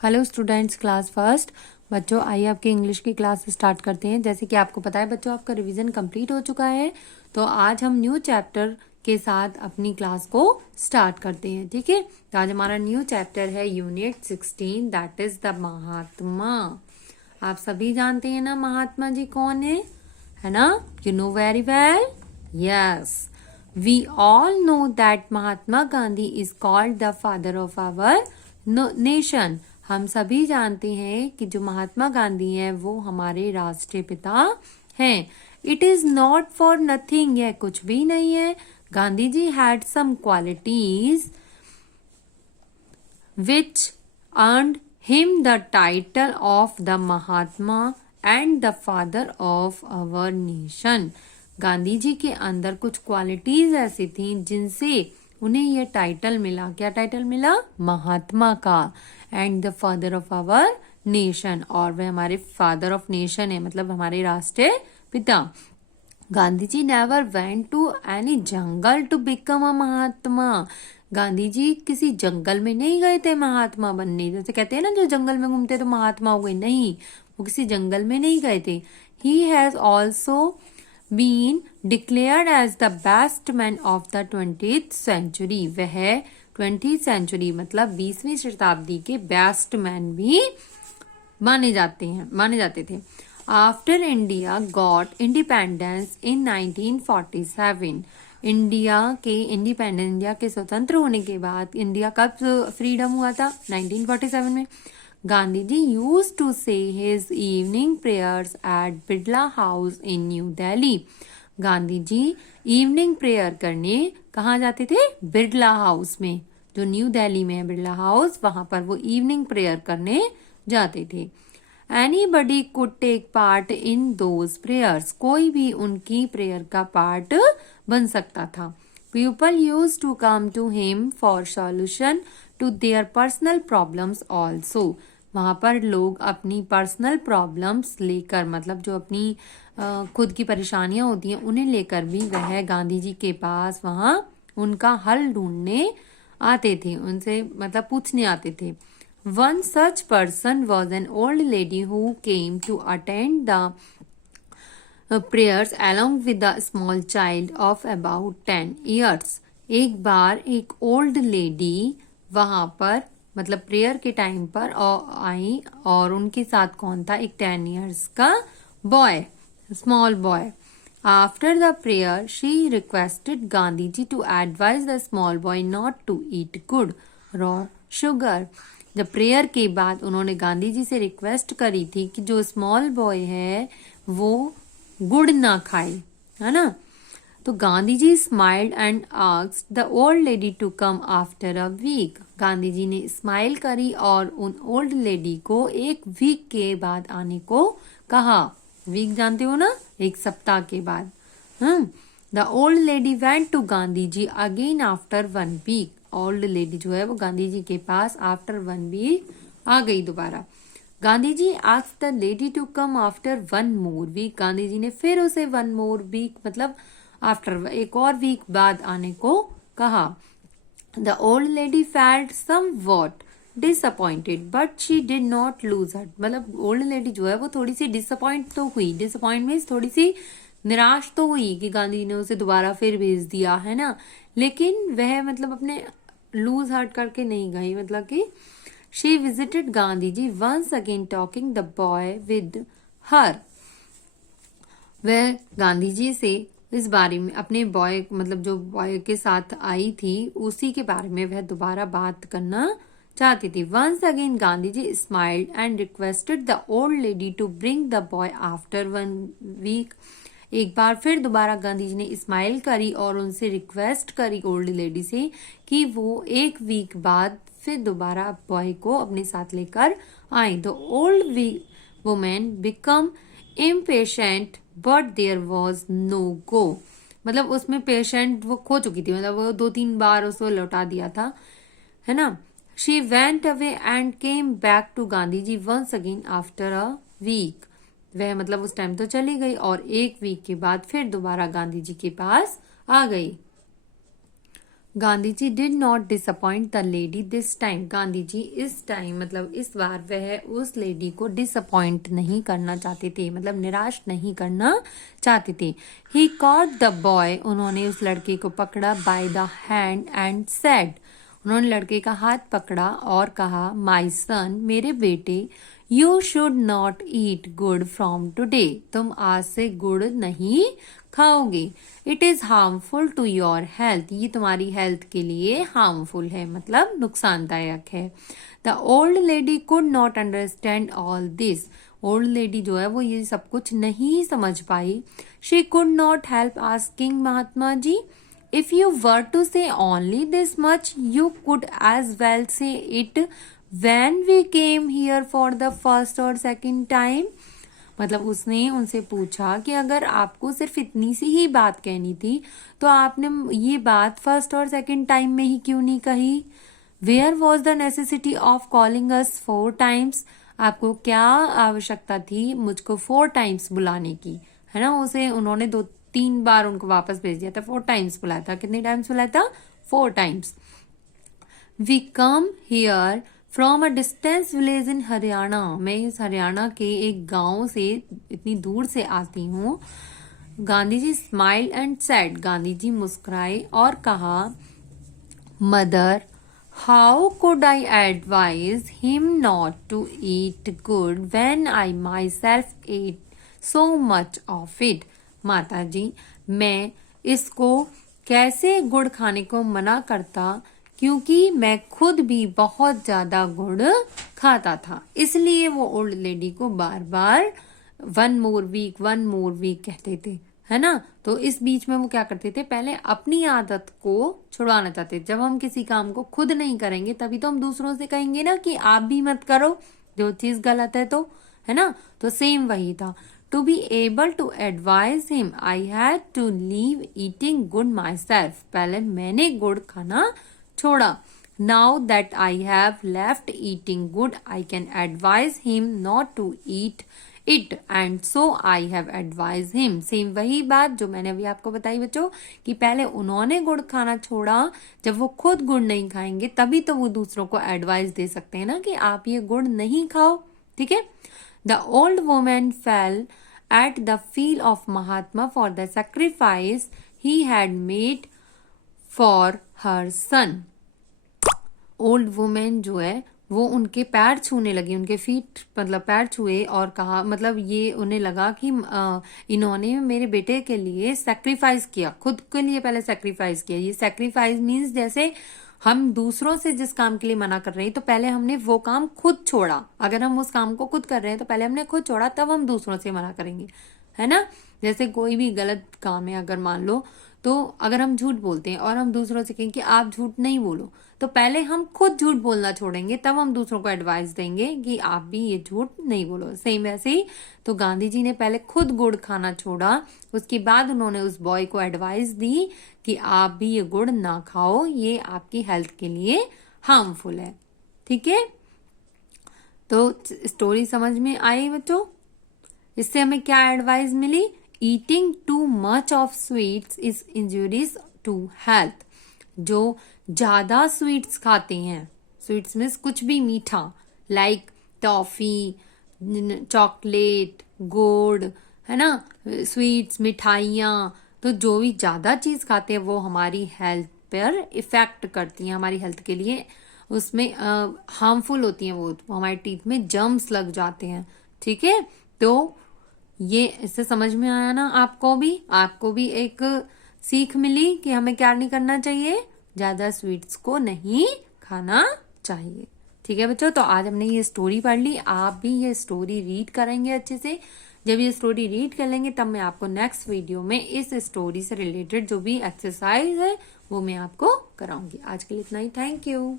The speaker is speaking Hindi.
Hello students, class first. बच्चों आइए आपकी इंग्लिश की क्लास स्टार्ट करते हैं। जैसे कि आपको पता है बच्चों, आपका रिवीजन कंप्लीट हो चुका है, तो आज हम न्यू चैप्टर के साथ अपनी क्लास को स्टार्ट करते हैं। ठीक है, तो आज हमारा न्यू चैप्टर है यूनिट 16, दैट इज द महात्मा। आप सभी जानते हैं ना महात्मा जी कौन है ना? You know very well. Yes, we all know that Mahatma Gandhi is called the father of our nation. हम सभी जानते हैं कि जो महात्मा गांधी हैं वो हमारे राष्ट्रीय पिता हैं। It is not for nothing, यह कुछ भी नहीं है। Gandhi ji had some qualities which earned him the title of the Mahatma and the father of our nation। Gandhi ji के अंदर कुछ क्वालिटीज ऐसी थी जिनसे उन्हें यह टाइटल मिला। क्या टाइटल मिला? महात्मा का। And the father of our nation, और वह हमारे फादर ऑफ नेशन है, मतलब हमारे राष्ट्रीय पिता। Gandhi ji never went to any jungle to become a Mahatma. Gandhi ji किसी जंगल में नहीं गए थे महात्मा बनने। जैसे कहते हैं ना, जो जंगल में घूमते तो महात्मा हो गए, नहीं, वो किसी जंगल में नहीं गए थे। He has also been declared as the best man of the 20th century. वह 20th सेंचुरी मतलब 20वीं शताब्दी के बेस्ट मैन भी माने जाते थे। After India got independence in 1947, India के स्वतंत्र होने के बाद, इंडिया कब फ्रीडम हुआ था? 1947 में। Gandhi ji used to say his evening prayers at Birla House in new Delhi. Gandhi ji evening prayer करने कहाँ जाते थे? बिरला हाउस में, जो न्यू दिल्ली में है बिरला हाउस, वहां पर वो इवनिंग प्रेयर करने जाते थे। Anybody could take part in those prayers, कोई भी उनकी प्रेयर का पार्ट बन सकता था। People used to come to him for solution to their personal problems also। वहां पर लोग अपनी पर्सनल प्रॉब्लम्स लेकर, मतलब जो अपनी खुद की परेशानियां होती हैं उन्हें लेकर भी वह गांधी जी के पास वहां उनका हल ढूंढने आते थे, उनसे मतलब पूछने आते थे। One such person was an old lady who came to attend the prayers along with a small child of about 10 years। एक बार एक ओल्ड लेडी वहां पर मतलब प्रेयर के टाइम पर आई, और उनके साथ कौन था? एक 10 years का boy, small boy. After the prayer, she requested Gandhi ji to advise the small boy not to eat good raw sugar। जब प्रेयर के बाद उन्होंने गांधी जी से रिक्वेस्ट करी थी कि जो स्मॉल बॉय है वो गुड़ ना खाए, है ना? तो Gandhi ji smiled and asked the old lady to come after a week. Gandhi ji ने स्माइल करी और उन ओल्ड लेडी को एक वीक के बाद आने को कहा। वीक जानते हो ना, एक सप्ताह के बाद। The old lady went to Gandhi ji again after 1 week। Old lady जो है वो गांधी जी के पास आफ्टर 1 week आ गई दोबारा। Gandhi ji asked the lady to come after 1 more week। Gandhi ji ने फिर उसे 1 more week मतलब आफ्टर एक और वीक बाद आने को कहा। The old lady felt somewhat disappointed but she did not lose hurt. मतलब ओल्ड लेडी जो है वो थोड़ी सी डिसअपॉइंट तो हुई, डिसअपॉइंट मीन्स थोड़ी सी निराश तो हुई कि गांधी ने उसे दोबारा फिर भेज दिया, है ना? लेकिन वह मतलब अपने लूज हार्ट करके नहीं गई, मतलब कि she visited Gandhi ji once again talking the boy with her. वह गांधी जी से इस बारे में, अपने बॉय मतलब जो बॉय के साथ आई थी उसी के बारे में वह दोबारा बात करना चाहती थी। Once again Gandhi ji smiled and requested the old lady to bring the boy after 1 week। एक बार फिर दोबारा गांधी जी ने स्माइल करी और उनसे रिक्वेस्ट करी ओल्ड लेडी से कि वो 1 week बाद फिर दोबारा बॉय को अपने साथ लेकर आए। The old women become impatient but there was no go. मतलब उसमें पेशेंट वो खो चुकी थी, मतलब वो 2-3 बार उसको लौटा दिया था, है ना? She went away and came back to Gandhi ji once again after a week. वह मतलब उस टाइम तो चली गई और 1 week के बाद फिर दोबारा गांधी जी के पास आ गई। Gandhi ji did not disappoint the lady this time. Gandhi ji इस टाइम मतलब इस बार वह उस लेडी को डिसअपॉइंट नहीं करना चाहते थे, मतलब निराश नहीं करना चाहते थे। ही कॉट द बॉय, उन्होंने उस लड़के को पकड़ा, by the hand and said, उन्होंने लड़के का हाथ पकड़ा और कहा, माई सन, मेरे बेटे, यू शुड नॉट ईट गुड़ फ्रॉम टुडे, तुम आज से गुड़ नहीं खाओगे। It is harmful to your health, ये तुम्हारी हेल्थ के लिए हार्मफुल है, मतलब नुकसानदायक है। The old lady could not understand all this, old lady जो है वो ये सब कुछ नहीं समझ पाई। She could not help asking, Mahatma ji, if you were to say only this much, you could as well say it when we came here for the first or second time. मतलब उसने उनसे पूछा कि अगर आपको सिर्फ इतनी सी ही बात कहनी थी तो आपने ये बात फर्स्ट और सेकंड टाइम में ही क्यों नहीं कही। Where was the necessity of calling us 4 times, आपको क्या आवश्यकता थी मुझको 4 times बुलाने की, है ना। उसे उन्होंने 2-3 बार उनको वापस भेज दिया था, 4 times बुलाया था। कितने टाइम्स बुलाया था? 4 times. We come here from a distance village in Haryana, मैं इस हरियाणा के एक गांव से इतनी दूर से आती हूँ। Gandhi ji smile and said, Gandhi ji मुस्कुराए और कहा, mother, how could I advise him not to eat gur when I myself ate so much of it. माता जी, मैं इसको कैसे गुड़ खाने को मना करता, क्योंकि मैं खुद भी बहुत ज्यादा गुड़ खाता था। इसलिए वो ओल्ड लेडी को बार बार 1 more week 1 more week कहते थे, है ना। तो इस बीच में वो क्या करते थे, पहले अपनी आदत को छुड़वाना चाहते। जब हम किसी काम को खुद नहीं करेंगे तभी तो हम दूसरों से कहेंगे ना कि आप भी मत करो, जो चीज गलत है तो, है ना। तो सेम वही था। To be able to advise him, I had to leave eating good myself. पहले मैंने गुड़ खाना छोड़ा। Now that I have left eating good, I can advise him not to eat it, and so I have advised him. Same वही बात जो मैंने अभी आपको बताई बच्चों, कि पहले उन्होंने गुड़ खाना छोड़ा, जब वो खुद गुड़ नहीं खाएंगे तभी तो वो दूसरों को एडवाइस दे सकते हैं ना कि आप ये गुड़ नहीं खाओ, ठीक है। The old woman fell at the feet of Mahatma for the sacrifice he had made for her son. Old woman जो है वो उनके पैर छूने लगी, उनके फीट मतलब पैर छुए और कहा, मतलब ये उन्हें लगा कि इन्होंने मेरे बेटे के लिए सैक्रिफाइस किया, खुद के लिए पहले सैक्रिफाइस किया। ये सैक्रिफाइस मीन्स जैसे हम दूसरों से जिस काम के लिए मना कर रहे हैं तो पहले हमने वो काम खुद छोड़ा। अगर हम उस काम को खुद कर रहे हैं तो पहले हमने खुद छोड़ा, तब हम दूसरों से मना करेंगे, है ना। जैसे कोई भी गलत काम है, अगर मान लो तो अगर हम झूठ बोलते हैं और हम दूसरों से कहें कि आप झूठ नहीं बोलो, तो पहले हम खुद झूठ बोलना छोड़ेंगे, तब हम दूसरों को एडवाइस देंगे कि आप भी ये झूठ नहीं बोलो। सेम वैसे ही तो गांधी जी ने पहले खुद गुड़ खाना छोड़ा, उसके बाद उन्होंने उस बॉय को एडवाइस दी कि आप भी ये गुड़ ना खाओ, ये आपकी हेल्थ के लिए हार्मफुल है, ठीक है। तो स्टोरी समझ में आई बच्चों? इससे हमें क्या एडवाइस मिली? Eating too much of sweets is injurious to health. जो ज्यादा स्वीट्स खाते हैं, स्वीट्स मीन्स कुछ भी मीठा, लाइक टॉफी, चॉकलेट, गुड़, है ना, स्वीट्स, मिठाइयाँ, तो जो भी ज्यादा चीज खाते हैं वो हमारी हेल्थ पर इफेक्ट करती हैं, हमारी हेल्थ के लिए उसमें हार्मफुल होती हैं। वो हमारे टीथ में जर्म्स लग जाते हैं, ठीक है। तो ये इससे समझ में आया ना आपको भी एक सीख मिली कि हमें क्या नहीं करना चाहिए, ज्यादा स्वीट्स को नहीं खाना चाहिए, ठीक है बच्चों। तो आज हमने ये स्टोरी पढ़ ली, आप भी ये स्टोरी रीड करेंगे अच्छे से। जब ये स्टोरी रीड कर लेंगे तब मैं आपको नेक्स्ट वीडियो में इस स्टोरी से रिलेटेड जो भी एक्सरसाइज है वो मैं आपको कराऊंगी। आज के लिए इतना ही, थैंक यू।